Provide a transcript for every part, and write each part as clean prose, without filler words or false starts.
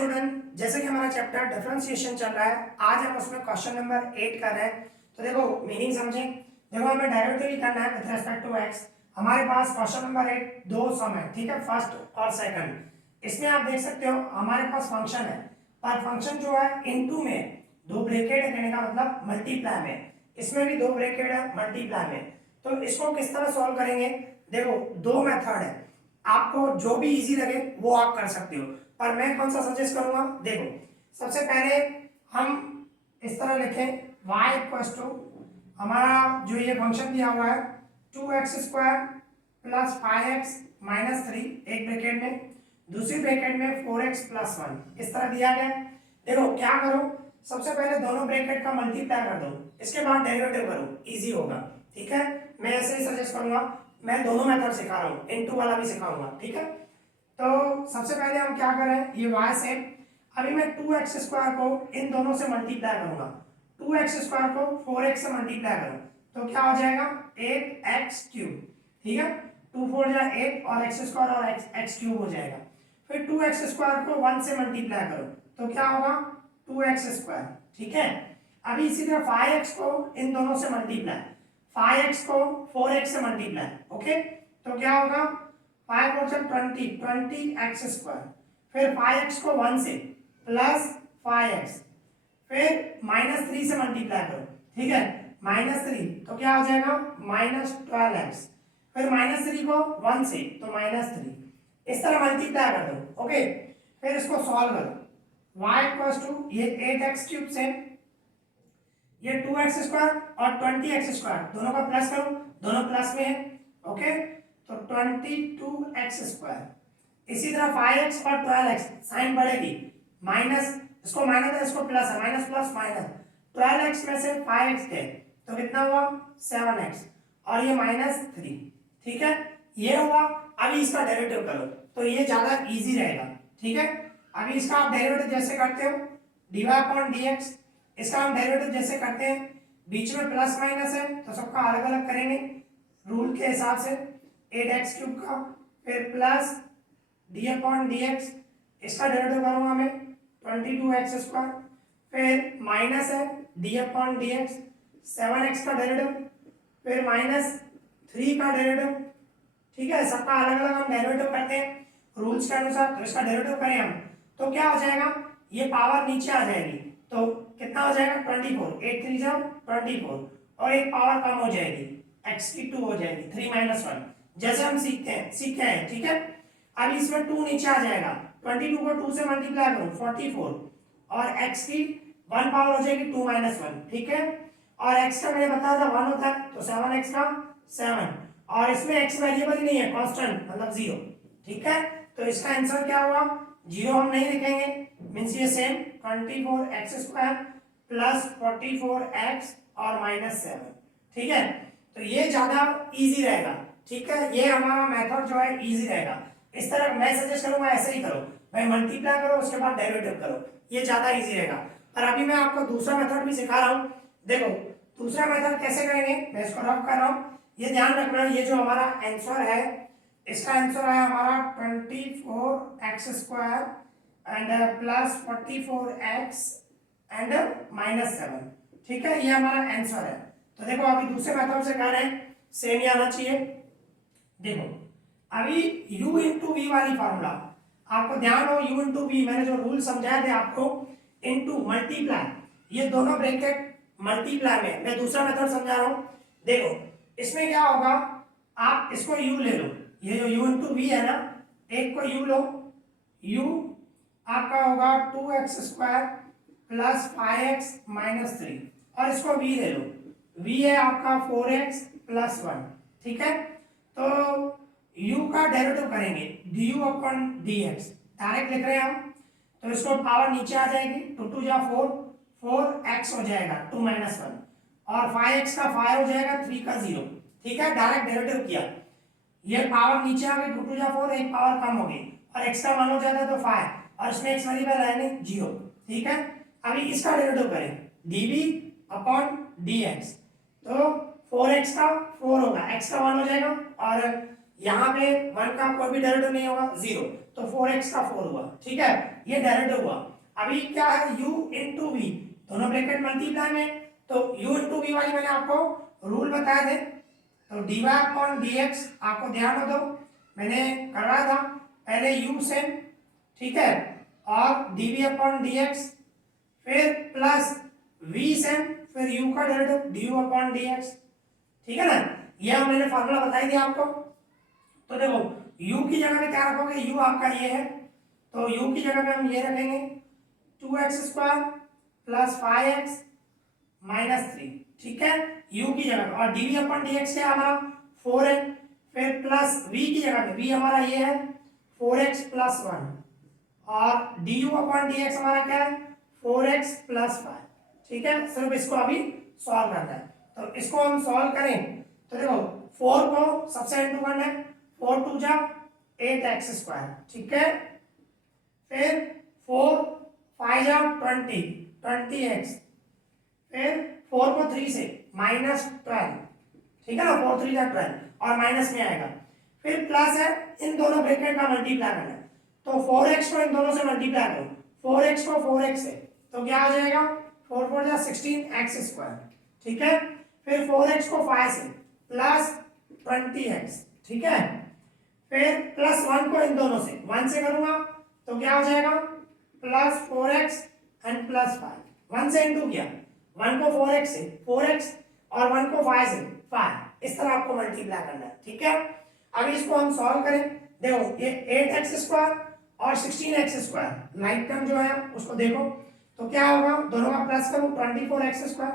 Student, जैसे कि हमारा चैप्टर डिफरेंशिएशन चल रहा है, आज हम उसमें क्वेश्चन नंबर 8 कर रहे हैं। तो देखो मीनिंग समझें। देखो हमें डेरिवेटिव ही करना है विद रिस्पेक्ट टू एक्स। हमारे पास क्वेश्चन नंबर 8 दो सम है, ठीक है, फर्स्ट और सेकंड। इसमें आप देख सकते हो हमारे पास फंक्शन है, पर फंक्शन जो है इनटू में दो ब्रैकेट है, कहने का मतलब मल्टीप्लाई में। इसमें भी दो ब्रैकेट है मल्टीप्लाई में। तो इसको किस तरह सॉल्व करेंगे? देखो दो मेथड है, आपको जो भी इजी लगे वो आप कर सकते हो, पर मैं कौन सा सजेस्ट करूंगा? देखो सबसे पहले हम इस तरह लिखें y इक्वल्स टू हमारा जो ये फंक्शन दिया हुआ है 2x² प्लस 5x माइनस 3 एक ब्रैकेट में, दूसरी ब्रैकेट में 4x प्लस 1 इस तरह दिया गया है। देखो क्या करो, सबसे पहले दोनों ब्रैकेट का मल्टीप्लाई कर दो, इसके बाद डेरिवेटिव करो, इजी होगा। ठीक है, मैं ऐसे ही सजेस्ट करूंगा। मैं दोनों मेथड सिखा रहा हूँ, इनटू वाला भी सिखाऊंगा, ठीक है। तो सबसे पहले हम क्या करें, ये y से अभी मैं 2x² को इन दोनों से मल्टीप्लाई करूंगा, 2x² को 4x से मल्टीप्लाई करूं तो क्या हो जाएगा 8x³, ठीक है। 2 4 जा 8 और x² और x³ हो जाएगा। फिर 2x² को 1 से मल्टीप्लाई करो तो क्या होगा 2x², ठीक है। अभी इसी तरह 5x को इन दोनों से मल्टीप्लाई, 5x को 4x से मल्टीप्लाई, ओके। तो क्या होगा 5 और 20x², फिर 5x को 1 से प्लस 5x, फिर -3 से मल्टीप्लाई करो, ठीक है, -3 तो क्या हो जाएगा -12x, फिर -3 को 1 से तो -3, इस तरह मल्टीप्लाई कर दो, ओके। फिर इसको सॉल्व करो, y इक्वल्स टू ये 8x³ से ये 2x² और 20x² दोनों का प्लस करो, दोनों प्लस में है, ओके। तो 22x², इसी तरह 5x और 12x साइन बढ़ेगी, माइनस, इसको माइनस है इसको प्लस है, माइनस प्लस माइनस, 12x में से 5x गए तो कितना हुआ 7x और ये -3, ठीक है, ये हुआ। अभी इसका डेरिवेटिव करो तो ये ज्यादा इजी रहेगा, ठीक है। अभी इसका आप डेरिवेटिव जैसे करते हो dy/dx, इसका हम डेरिवेटिव जैसे करते हैं, बीच में प्लस माइनस है तो सबका अलग अलग करेंगे रूल के हिसाब से, 8x³ का, फिर प्लस d/dx, इसका डेरिवेटिव करूंगा मैं 22x², फिर माइनस है d/dx 7x का डेरिवेटिव, फिर -3 का डेरिवेटिव, ठीक है। सबका अलग अलग हम डेरिवेटिव करते हैं रूल्स के अनुसार। तो इसका डेरिवेटिव करें हम तो क्या हो जाएगा, ये पावर नीचे आ जाएगी तो कितना हो जाएगा 24, 8 3 जा 24 और एक पावर कम हो जाएगी x² हो जाएगी 3 - 1, जैसे हम सीखे हैं, ठीक है। अब इसमें 2 नीचे आ जाएगा, 22 को 2 से मल्टीप्लाई करो 44 और x की 1 पावर हो जाएगी 2 - 1, ठीक है। और x का मैंने बताया था 1 होता है तो 7x का 7, और इसमें x वेरिएबल ही नहीं है, कांस्टेंट मतलब 0, ठीक है। तो इसका आंसर क्या हुआ, 0 हम नहीं लिखेंगे, मींस ये सेम 24x² प्लस 44x और -7, ठीक है। तो ये ज्यादा इजी रहेगा, ठीक है, ये हमारा मेथड जो है इजी रहेगा। इस तरह मैं सजेस्ट करूंगा ऐसे ही करो भाई, मल्टीप्लाई करो उसके बाद डेरिवेटिव करो, ये ज्यादा इजी रहेगा। पर अभी मैं आपको दूसरा मेथड भी सिखा रहा हूं। देखो दूसरा मेथड कैसे करेंगे, मैं इसको रफ कर रहा हूं, ये ध्यान रखना, ये जो हमारा आंसर है इसका आंसर है हमारा 24x² and plus 44x and -7, ठीक है, ये हमारा आंसर है। तो देखो अभी दूसरे मेथड से कर रहे हैं, सेम ही आना चाहिए। देखो अभी u इंटू वी वाली फार्मूला आपको ध्यान हो, u इंटू वी मैंने जो रूल समझाए थे आपको, इंटू मल्टीप्लाई, ये दोनों ब्रैकेट मल्टीप्लाई में, मैं दूसरा मेथड समझा रहा हूं। देखो इसमें क्या होगा, आप इसको u ले लो, ये जो u इंटू वी है ना, एक को u लो, u आपका होगा 2x² प्लस 5x माइनस 3, और इसको v ले लो, v है आपका 4x प्लस 1, ठीक है। तो u का डेरिवेटिव करेंगे du/dx, डायरेक्ट लिख रहे हैं हम, तो इसको पावर नीचे आ जाएगी, 2 2 जा 4, 4x हो जाएगा 2 - 1, और 5x का 5 हो जाएगा 3 का 0, ठीक है, डायरेक्ट डेरिवेटिव किया, ये पावर नीचे आ गई, 2 2 जा 4, एक पावर कम हो गई और x का 1 हो जाता है तो 5, और इसमें x वेरिएबल है नहीं 0, ठीक है। अभी इसका डेरिवेटिव करें dv/dx, तो 4x का 4 होगा, x का 1 हो जाएगा और यहाँ पे 1 का कोई भी डेरिवेटिव नहीं होगा, 0, तो 4x का 4 हुआ, ठीक है, ये डेरिवेटिव हुआ। अभी क्या है, u इंटू वी, दोनों ब्रैकेट मल्टीप्लाई में, तो u इंटू वी वाली मैंने आपको रूल बताया थे, तो dy अपॉन dx आपको ध्यान हो दो मैंने कर रहा था पहले u से, ठीक है, और dv अपॉन dx, फिर प्लस v से, फिर u का डेरिवेटिव du अपॉन dx, ठीक है ना, ये मैंने फार्मूला बताई थी आपको। तो देखो u की जगह पे क्या रखोगे, u आपका ये है, तो u की जगह पे हम ये रखेंगे 2x² प्लस 5x माइनस 3, ठीक है, u की जगह पे, और dv अपन dx क्या हमारा 4 है, फिर प्लस v की जगह पे v हमारा ये है 4x प्लस 1, और du अपन dx हमारा क्या है 4x प्लस 5, ठीक है, सिर्फ इसको अभी सॉल्व करना है। तो इसको हम सॉल्व करें तो देखो 4 को सबसे इंटू करना है, 4 2 जा 8x², ठीक है, फिर 4 5 जा 20x, फिर 4 को 3 से -12, ठीक है ना, 4 3 जा 12 और माइनस में आएगा, फिर प्लस है, इन दोनों ब्रैकेट का मल्टीप्लाई करना है, तो 4x को इन दोनों से मल्टीप्लाई करो, 4x को 4x से, तो क्या आ जाएगा 4 4 जा 16x², ठीक है, फिर 4x को 5 से प्लस 20x, ठीक है, फिर प्लस 1 को इन दोनों से 1 से करूंगा तो क्या हो जाएगा प्लस 4x एंड प्लस 5, 1 से इंटू किया, 1 को 4x से 4x और 1 को 5 से 5, इस तरह आपको मल्टीप्लाई करना है, ठीक है। अभी इसको हम सॉल्व करें, देखो ये 8x² और 16x², लाइक टर्म जो है उसको देखो, तो क्या होगा, दोनों का प्लस करूं 24x²,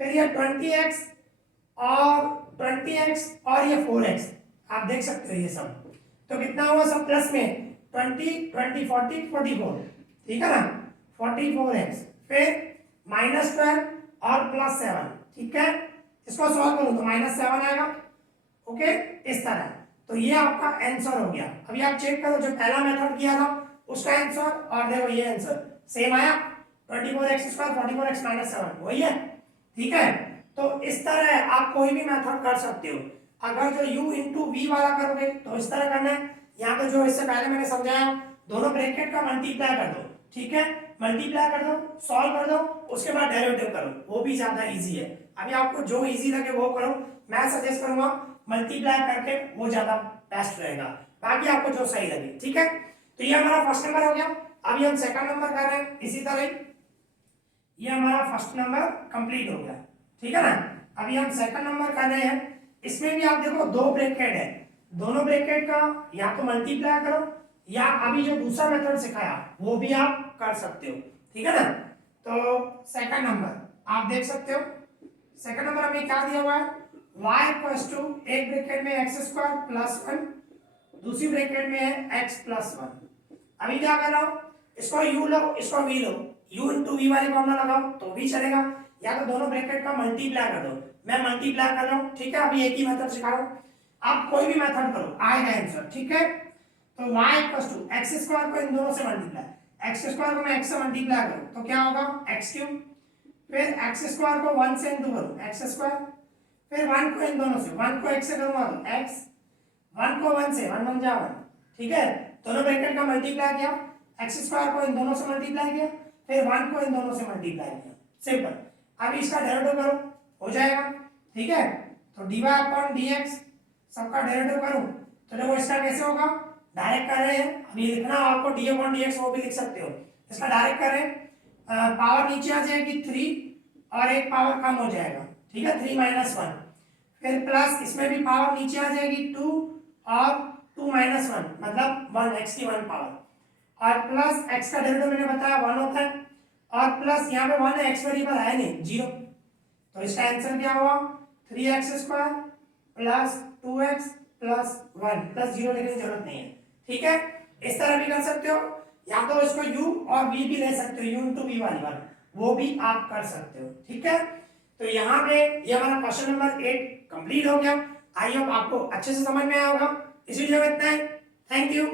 फिर ये 20x और ये 4x, आप देख सकते हो ये सब, तो कितना हुआ सब प्लस में 20 20 40 44, ठीक है ना, 44x, फिर -12 और +7, ठीक है, इसको सॉल्व करूं तो -7 आएगा, ओके, इस तरह, तो ये आपका आंसर हो गया। अभी आप चेक करो जो पहला मेथड किया था उसका आंसर और देखो ये आंसर सेम आया, 24x² 44x -7 वही है, ठीक है। तो इस तरह आप कोई भी मेथड कर सकते हो। अगर जो u इंटू वी वाला करोगे तो इस तरह करना है, यहाँ पे जो इससे पहले मैंने समझाया दोनों ब्रैकेट का मल्टीप्लाई कर दो, ठीक है, मल्टीप्लाई कर दो, सॉल्व कर दो, उसके बाद डेरिवेटिव करो, वो भी ज्यादा इजी है। अभी आपको जो इजी लगे वो करो, मैं सजेस्ट करूंगा मल्टीप्लाई करके, वो ज्यादा बेस्ट रहेगा, बाकी आपको जो सही लगे, ठीक है। तो ये हमारा फर्स्ट नंबर हो गया। अभी हम सेकंड नंबर कर रहे हैं, इसी तरह ये हमारा फर्स्ट नंबर कंप्लीट हो गया, ठीक है ना। अभी हम सेकंड नंबर कर रहे हैं, इसमें भी आप देखो दो ब्रैकेट है, दोनों ब्रैकेट का या तो मल्टीप्लाई करो या अभी जो दूसरा मेथड सिखाया वो भी आप कर सकते हो, ठीक है ना। तो सेकंड नंबर आप देख सकते हो, सेकंड नंबर हमें क्या दिया हुआ है, y इक्वल्स टू एक ब्रैकेट में x² प्लस 1, दूसरी ब्रैकेट में है x प्लस 1। अभी क्या कर रहा हूं, इसको u लो इसको v लो, u इंटू वी वाली फॉर्मूला लगाओ तो भी चलेगा, या तो दोनों ब्रैकेट का मल्टीप्लाई कर दो, मैं मल्टीप्लाई कर रहा हूं, ठीक है, अभी एक ही मेथड सिखा रहा हूं, आप कोई भी मेथड करो आएगा आंसर, ठीक है। तो y इक्वल्स टू x² को इन दोनों से मल्टीप्लाई, x² को मैं x से मल्टीप्लाई करूं तो क्या होगा x3, फिर x² को 1 से इंटू करूं x², फिर 1 को इन दोनों से, 1 को x से करूंगा तो x, 1 को 1 से 1 1 जा 1, ठीक है, दोनों ब्रैकेट का मल्टीप्लाई किया, x² को इन दोनों से मल्टीप्लाई किया, फिर 1 को इन दोनों से मल्टीप्लाई किया, सिंपल। अब इसका डेरिवेटिव करो, हो जाएगा, ठीक है। तो dy अपॉन dx सबका डेरिवेटिव करूं तो देखो इसका कैसे होगा, डायरेक्ट कर रहे हैं, अभी लिखना आपको dy अपॉन dx वो भी लिख सकते हो, इसका डायरेक्ट कर रहे हैं, पावर नीचे आ जाएगी 3 और एक पावर कम हो जाएगा, ठीक है, 3 - 1, फिर प्लस इसमें भी पावर नीचे आ जाएगी 2 और 2 - 1 मतलब 1 x की 1 पावर, और प्लस x का डेरिवेटिव मैंने बताया 1 होता है, और प्लस यहाँ पे 1 है, x वेरिएबल है नहीं 0, तो इसका आंसर क्या हुआ 3x² plus 2x plus 1 plus 0 लिखने की जरूरत नहीं है, ठीक है। इस तरह भी कर सकते हो, या तो इसको u और v भी ले सकते हो, u इंटू v वाली बात वो भी आप कर सकते हो, ठीक है। तो यहाँ पे ये हमारा क्वेश्चन नंबर 8 कंप्लीट हो गया। आई होप आपको अच्छे से समझ में आया होगा। इस वीडियो में इतना ही, थैंक यू।